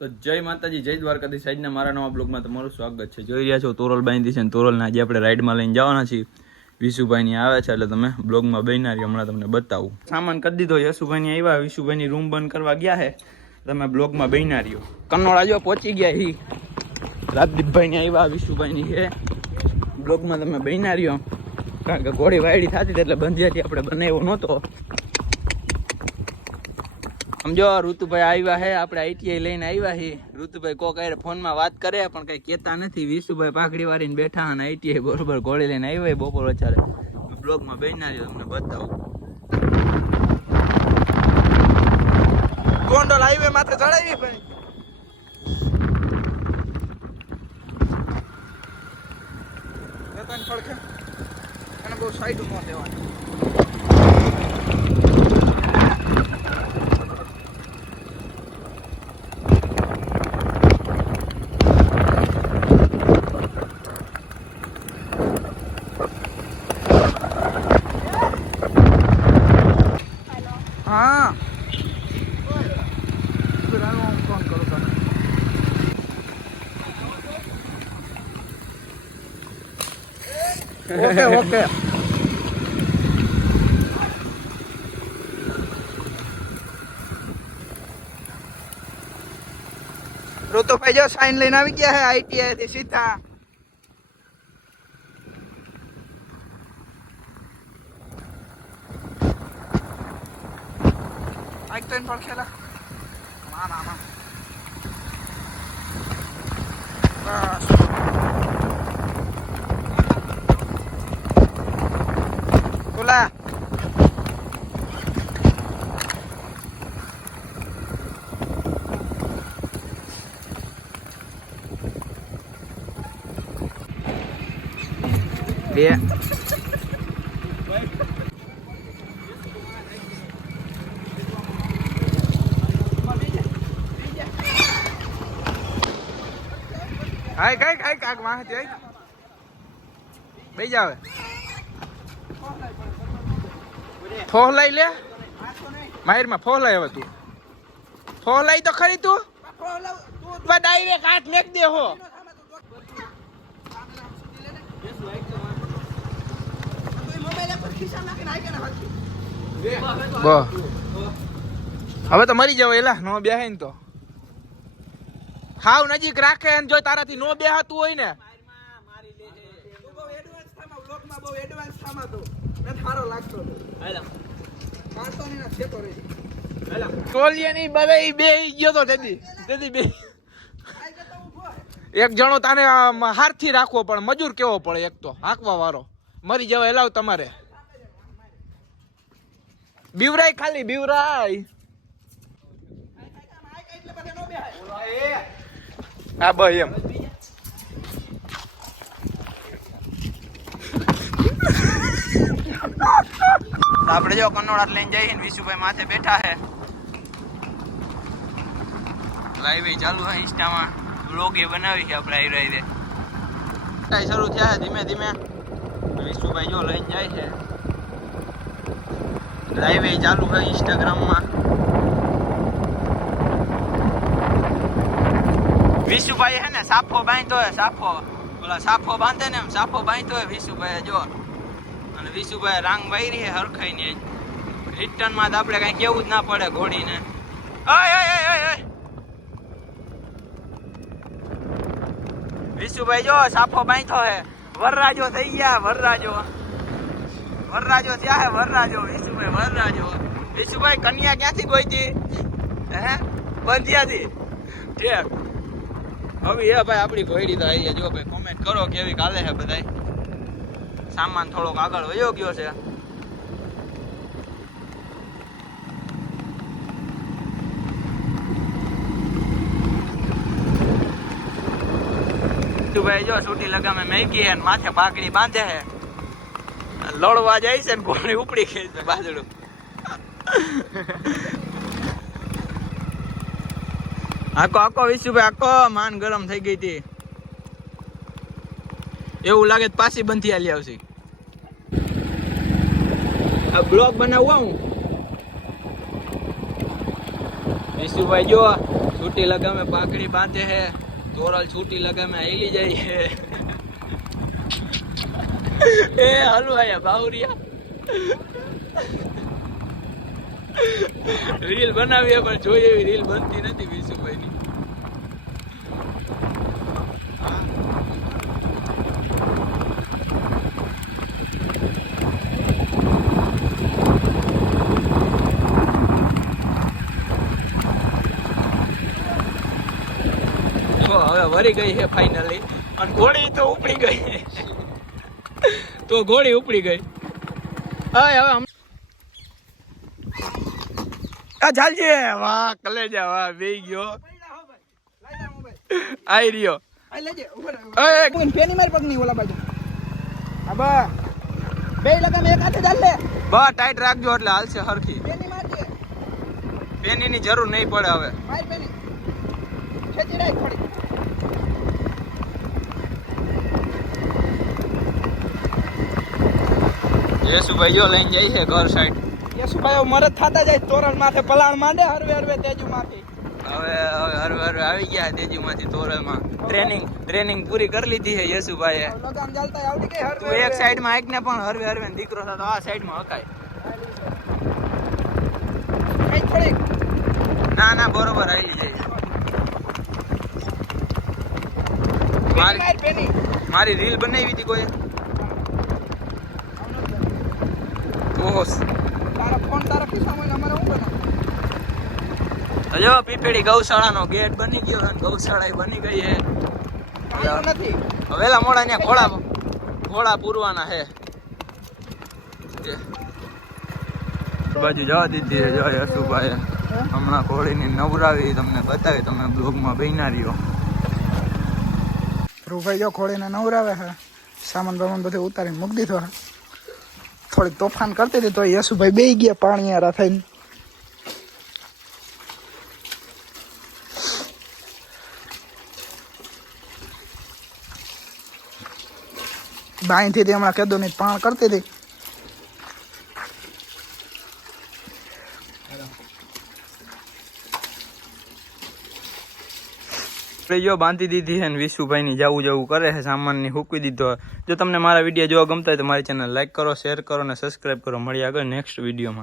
તો જય માતાજી, જય દ્વારકાધીશ. આજના મારા નવા બ્લોગમાં તમારું સ્વાગત છે. જોઈ રહ્યા છો તોરલ બાંધી છે, તોરલને આજે આપણે રાઈડમાં લઈને જવાના છીએ. વિશુભાઈની આવે છે એટલે તમે બ્લોગમાં બન્યા રહ્યો, હમણાં તમને બતાવું. સામાન કરી દીધો, યશુભાઈની આવ્યા, વિશુભાઈની રૂમ બંધ કરવા ગયા છે, તમે બ્લોગમાં બન્યા રહ્યો. કન્નોળા જો પહોંચી ગયા હી, રાજદીપભાઈની આવ્યા, વિશુભાઈની છે, બ્લોગમાં તમે બન્યા રહ્યો. કારણ કે ઘોડી વાયડી થતી એટલે બંધિયાથી આપણે બનાવ્યો નહોતો. સમજો ઋતુભાઈ આવ્યા હે, આપણે આઈટીઆઈ લઈને આવ્યા છીએ. ઋતુભાઈ કોક આરે ફોનમાં વાત કરે પણ કઈ કહેતા નથી. વિશુભાઈ પાઘડી વાળીને બેઠા અને આઈટીઆઈ બરોબર ઘોડી લઈને આવ્યા બપોર વચારે. બ્લોગમાં બન્યા રહ્યો, તમને બતાવું. ગોંડલ હાઈવે માથે ચડાવી ભાઈ. પડખે અને બહુ સાઈડ ન દેવાની. हाँ फोन करो सर. Okay okay. ऋतु भाई जो साइन लेना भी क्या है आईटीआई थी सीधा. एक तो इन पर खेला माना ना बस बोला બે હાય કાઈ કાઈ કાક માં હતી બે જાવે ફોહ લઈ લે માહિર માં ફોહ લઈ. હવે તું ફોહ લઈ તો ખરી, તું ડાયરેક્ટ હાથ મેક દે હો. હવે તો મરી જવાય એલા, નો બેહે ને તો હાવ નજીક રાખે ને જો તારાથી નો બેહાતું હોય ને એક જણો તાને હારથી રાખવો પણ મજૂર કેવો પડે, એક તો હાંકવા વાળો મરી જવાય એલાવ તમારે. બીવરાય ખાલી બીવરાય. હા ભાઈ એમ આપણે જો કન્નોળા લઈને જઈએ. વિશુભાઈ માથે બેઠા છે, લાઈવ ચાલુ છે ઇન્સ્ટામાં, બ્લોગ એ બનાવી છે આપણે. આવી રહી છે શરૂ થયા છે ધીમે ધીમે. વિશુભાઈ જો લઈને જાય છે, લાઈવ ચાલુ છે ઇન્સ્ટાગ્રામમાં. વિશુભાઈ હે ને સાફો બાંધતો હોય, સાફો ઓલા સાફો બાંધે ને એમ સાફો બાંધતો હોય વિશુભાઈ જો. અને વિશુભાઈ રાંગ વાયરી હે હરખાઈ ની. રિટર્ન માં તો આપણે કઈ કેવું જ ના પડે ઘોડીને. વિશુભાઈ જો સાફો બાંધતો હે. વરરાજો થઈ ગયા, વરરાજો થયા હે, વરરાજો. વિશુભાઈ વરરાજો. વિશુભાઈ કન્યા ક્યાંથી ગોઈતી? હે બંધિયાથી. ઠેક હવે એ ભાઈ આપણી ઘોડી તો આવી. જો ભાઈ કોમેન્ટ કરો કેવી કાલે છે બધાય. સામાન થોડોક આગળ વયો ગયો છે. ભાઈ જો છૂટી લગામે મેકી હે, માથે પાઘડી બાંધે હે, લડવા જાય છે ને ઘોડી ઉપડી ગઈ છે બાજડું. આખો આખો વિશુભાઈ આખો માન ગરમ થઈ ગઈ હતી. એવું લાગે પાછી બંધી આલી આવશે. આ બ્લોગ બનાવવા હું વિશુભાઈ જો छुट्टी लगा में पाकड़ी बांधे है तोरल छुट्टी लगा में आईली जाई है ए हलवाया बाहुरिया રીલ બનાવીએ પણ જોઈએ એવી રીલ બનતી નથી વિશુભાઈની હવે વરી ગઈ છે ફાઇનલી અને ઘોડી તો ઉપડી ગઈ તો ઘોડી ઉપડી ગઈ હવે ચાલજે વાહ કલેજા વાહ બે ગયો આઈ રહ્યો પેની મારી પગની ઓલા બાજુ અબા બે લગા એક હાથે ચાલ લે બા ટાઈટ રાખજો એટલે હાલશે હરખી પેની મારજે પેનીની જરૂર નહીં પડે હવે મારી પેની ખેંચી રાખ થોડી યેસુભાઈ જો લઈને જાય છે ઘર સાઈડ યેસુભાઈ મરદ થતા જાય તોરણ માથે પલાણ માંડે હરવે હરવે તેજુ માંથી હવે હરવે આવી ગયા તેજુ માંથી તોરલમાં ટ્રેનિંગ પૂરી કરી લીધી છે યેસુભાઈએ લગામ ચાલતા આવડી ગઈ હરવે તું એક સાઈડ માં એક ને પણ હરવે હરવે દીકરો થતો આ સાઈડ માં હકાય કઈ થોડી ના બરોબર આવી જાય મારી રીલ બનાવી હતી કોઈ બોસ તારા ફોન તારા ખિસ્સામાં અમારે હું બનાવ જો પીપેડી ગૌશાળાનો ગેટ બની ગયો અને ગૌશાળા બની ગઈ છે નથી હવેલા મોડા ને ઘોડા પૂરવાના છે બાજુ જવા દીધી છે જો યશુભાઈ હમણાં ઘોડીની નવરાવી તમને બતાવી તમે બ્લોગમાં બન્યા રહ્યો રૂભાઈ જો ખોડીને નવરાવે છે સામાન બામાન બધું ઉતારીને મૂકી દીધો છે થોડીક તોફાન કરતી હતી તો યશુભાઈ બેહી ગયા પાણી યારા થઈને બાઈથી હમણાં કીધું નહીં પાણ કરતી હતી જો બાંધી દીધી છે ને વિશુભાઈ ની જવું કરે છે સામાન ની હૂકવી દીધો જો તમને મારા વિડીયો જોવા ગમતા હોય તો મારી ચેનલ લાઈક કરો શેર કરો અને સબસ્ક્રાઈબ કરો મળીએ આગળ નેક્સ્ટ વિડીયોમાં